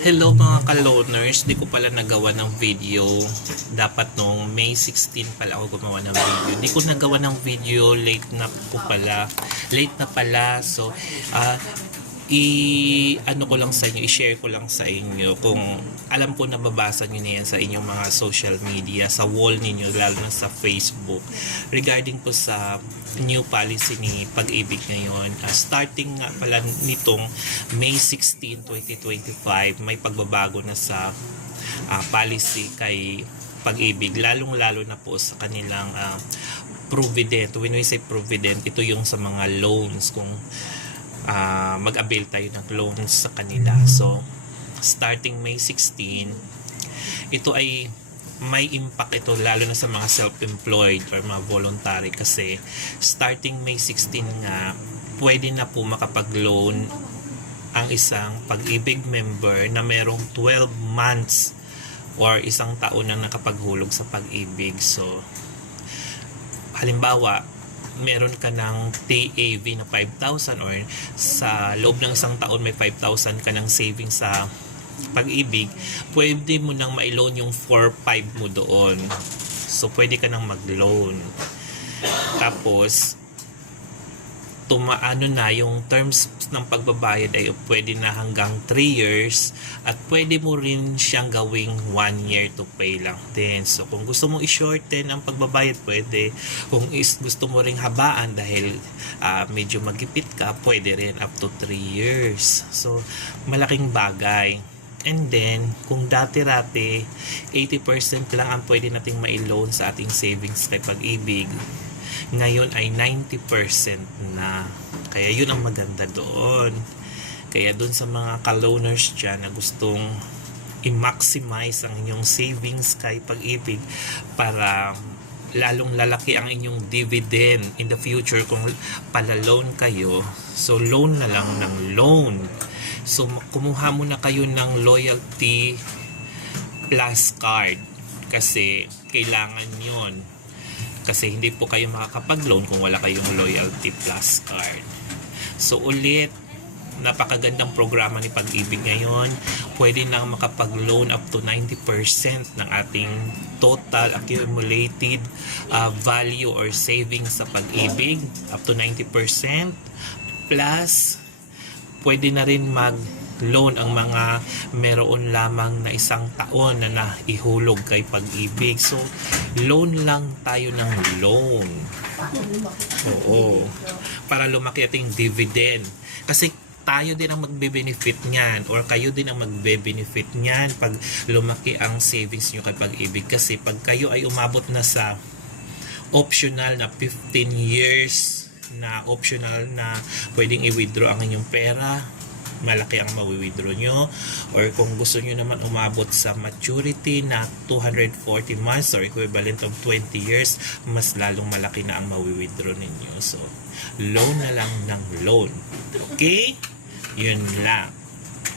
Hello mga ka-loners, di ko pala nagawa ng video. Dapat nung May 16 pala ako gumawa ng video. Di ko nagawa ng video, late na pala. So, ano ko lang sa inyo, i-share ko lang sa inyo kung alam ko nababasa nyo na yan sa inyong mga social media, sa wall ninyo, lalo na sa Facebook, regarding po sa new policy ni Pag-ibig ngayon. Starting nga pala nitong May 16, 2025, may pagbabago na sa policy kay Pag-ibig, lalong-lalo na po sa kanilang provident. When we say provident, ito yung sa mga loans, kung mag-avail tayo ng loans sa kanila. So, starting May 16, ito ay may impact ito lalo na sa mga self-employed or mga voluntary, kasi starting May 16 nga, pwede na po makapag-loan ang isang Pag-ibig member na merong 12 months or isang taon na nakapaghulog sa Pag-ibig. So, halimbawa, meron ka ng TAV na 5,000 or sa loob ng isang taon may 5,000 ka ng savings sa Pag-ibig, pwede mo nang ma-loan yung 4-5 mo doon. So, pwede ka nang mag-loan. Tapos, tumaano na yung terms ng pagbabayad ay pwede na hanggang 3 years at pwede mo rin siyang gawing 1 year to pay lang din. So kung gusto mo i-shorten ang pagbabayad, pwede. Kung gusto mo ring habaan dahil medyo magipit ka, pwede rin up to 3 years. So malaking bagay. And then, kung dati-rati 80% lang ang pwede nating ma-loan sa ating savings kay Pag-ibig, ngayon ay 90% na. Kaya yun ang maganda doon. Kaya doon sa mga ka-loaners dyan na gustong i-maximize ang inyong savings kay Pag-ibig para lalong lalaki ang inyong dividend in the future kung pala-loan kayo. So, loan na lang ng loan. So, kumuha muna kayo ng Loyalty Plus card kasi kailangan yon. Kasi hindi po kayo makakapag-loan kung wala kayong Loyalty Plus card. So ulit, napakagandang programa ni Pag-ibig ngayon. Pwede nang makapag-loan up to 90% ng ating total accumulated value or savings sa Pag-ibig. Up to 90%. Plus, pwede na rin mag-loan ang mga meron lamang na isang taon na naihulog kay Pag-ibig. So, loan lang tayo ng loan. Oo. Para lumaki ating dividend. Kasi tayo din ang magbe-benefit niyan or kayo din ang magbe-benefit niyan pag lumaki ang savings nyo kay Pag-ibig. Kasi pag kayo ay umabot na sa optional na 15 years na optional na pwedeng i-withdraw ang inyong pera, malaki ang mawi-withdraw nyo. Or kung gusto nyo naman umabot sa maturity na 240 months or equivalent of 20 years, mas lalong malaki na ang mawi-withdraw ninyo. So, loan na lang ng loan. Okay? Yun lang.